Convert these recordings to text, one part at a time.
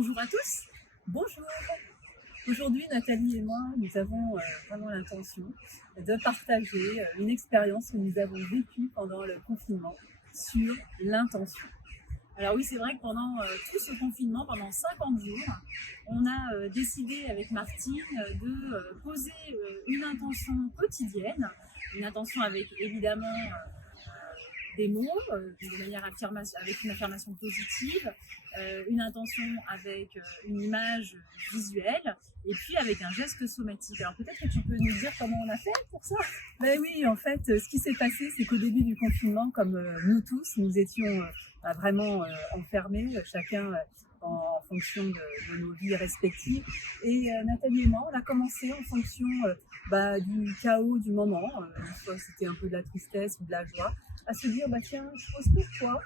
Bonjour à tous. Bonjour. Aujourd'hui, Nathalie et moi, nous avons vraiment l'intention de partager une expérience que nous avons vécue pendant le confinement sur l'intention. Alors oui, c'est vrai que pendant tout ce confinement, pendant 50 jours, on a décidé avec Martine de poser une intention quotidienne, une intention avec évidemment des mots, de manière avec une affirmation positive, une intention avec une image visuelle, et puis avec un geste somatique. Alors peut-être que tu peux nous dire comment on a fait pour ça? Ben oui, en fait, ce qui s'est passé, c'est qu'au début du confinement, comme nous tous, nous étions vraiment enfermés, chacun en fonction de nos vies respectives. Et Nathalie et moi, on a commencé en fonction du chaos du moment, soit c'était un peu de la tristesse ou de la joie, à se dire, tiens, je pose pour toi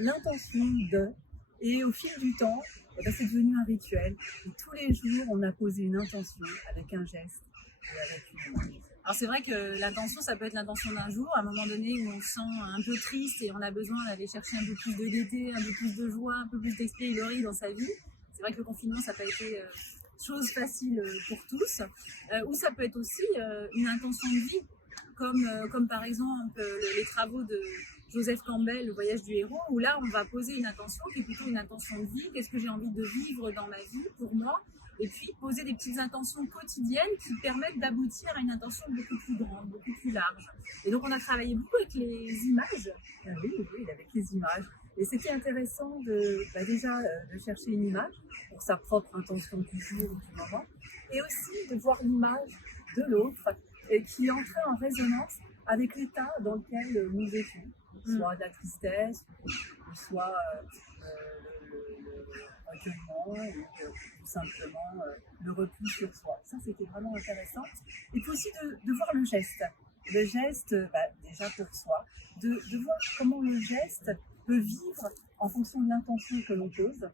l'intention de... Et au fil du temps, c'est devenu un rituel. Et tous les jours, on a posé une intention avec un geste et avec une image. Alors c'est vrai que l'intention, ça peut être l'intention d'un jour, à un moment donné où on se sent un peu triste et on a besoin d'aller chercher un peu plus de gaieté, un peu plus de joie, un peu plus d'expérience dans sa vie. C'est vrai que le confinement, ça n'a pas été chose facile pour tous. Ou ça peut être aussi une intention de vie, comme par exemple les travaux de Joseph Campbell, Le voyage du héros, où là on va poser une intention qui est plutôt une intention de vie, qu'est-ce que j'ai envie de vivre dans ma vie pour moi, et puis poser des petites intentions quotidiennes qui permettent d'aboutir à une intention beaucoup plus grande, beaucoup plus large. Et donc on a travaillé beaucoup avec les images. Oui, avec les images. Et c'était intéressant de chercher une image pour sa propre intention du jour ou du moment, et aussi de voir l'image de l'autre et qui entrait en résonance avec l'état dans lequel nous étions, soit de la tristesse, ou soit le recueillement, ou tout simplement le repli sur soi. Ça, c'était vraiment intéressant. Et puis aussi de voir le geste. Le geste, déjà pour soi, de voir comment le geste peut vivre en fonction de l'intention que l'on pose.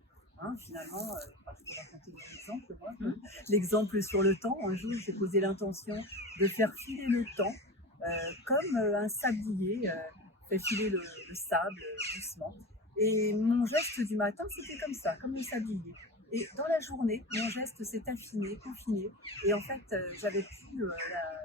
Finalement, je peux raconter des exemples, moi. L'exemple sur le temps, un jour j'ai posé l'intention de faire filer le temps comme un sablier fait filer le sable doucement. Et mon geste du matin, c'était comme ça, comme le sablier. Et dans la journée, mon geste s'est affiné, confiné. Et en fait, j'avais plus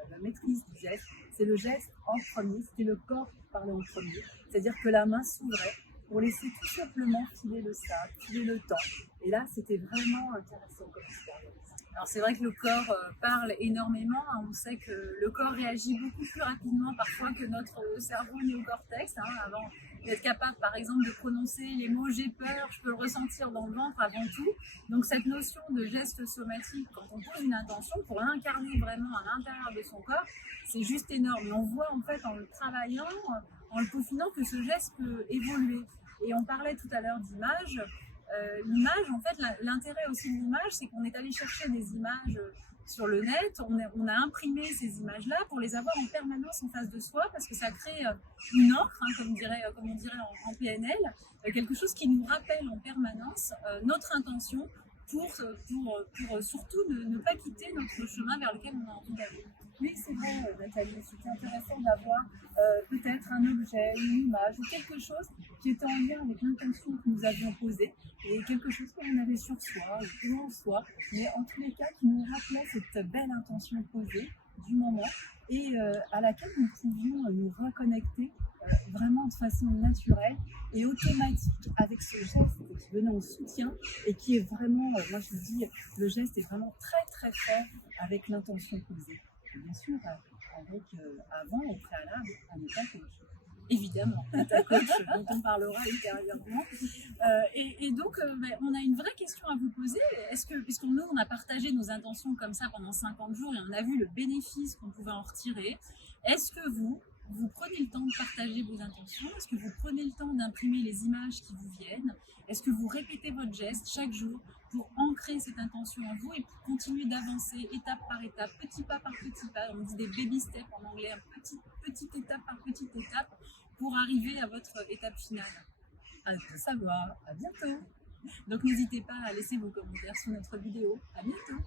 la maîtrise du geste. C'est le geste en premier, c'était le corps qui parlait en premier. C'est-à-dire que la main s'ouvrait pour laisser tout simplement filer le sable, filer le temps. Et là, c'était vraiment intéressant comme expérience. Alors c'est vrai que le corps parle énormément. On sait que le corps réagit beaucoup plus rapidement parfois que notre cerveau néocortex. Avant d'être capable, par exemple, de prononcer les mots « j'ai peur », je peux le ressentir dans le ventre avant tout. Donc cette notion de geste somatique, quand on pose une intention pour l'incarner vraiment à l'intérieur de son corps, c'est juste énorme. Et on voit en fait en le travaillant, en le peaufinant, que ce geste peut évoluer. Et on parlait tout à l'heure d'image. L'image, en fait, l'intérêt aussi de l'image, c'est qu'on est allé chercher des images sur le net, on a imprimé ces images-là pour les avoir en permanence en face de soi, parce que ça crée une encre, comme on dirait en PNL, quelque chose qui nous rappelle en permanence notre intention pour surtout ne pas quitter notre chemin vers lequel on a envie d'aller. Oui, c'est vrai, Nathalie, c'était intéressant d'avoir peut-être un objet, une image ou quelque chose qui était en lien avec l'intention que nous avions posée et quelque chose qu'on avait sur soi ou en soi, mais en tous les cas qui nous rappelait cette belle intention posée du moment et à laquelle nous pouvions nous reconnecter vraiment de façon naturelle et automatique avec ce geste qui venait en soutien et qui est vraiment, moi je dis, le geste est vraiment très très fort avec l'intention posée. Et bien sûr, avec avant, au préalable, un état coach. Évidemment, état coach dont on parlera ultérieurement. Et donc, on a une vraie question à vous poser. Puisqu'on nous, on a partagé nos intentions comme ça pendant 50 jours et on a vu le bénéfice qu'on pouvait en retirer, est-ce que vous prenez le temps de partager vos intentions? Est-ce que vous prenez le temps d'imprimer les images qui vous viennent? Est-ce que vous répétez votre geste chaque jour pour ancrer cette intention en vous et pour continuer d'avancer étape par étape, petit pas par petit pas? On dit des baby steps en anglais, petite étape par petite étape pour arriver à votre étape finale. Hâte de savoir. À bientôt. Donc n'hésitez pas à laisser vos commentaires sous notre vidéo. À bientôt.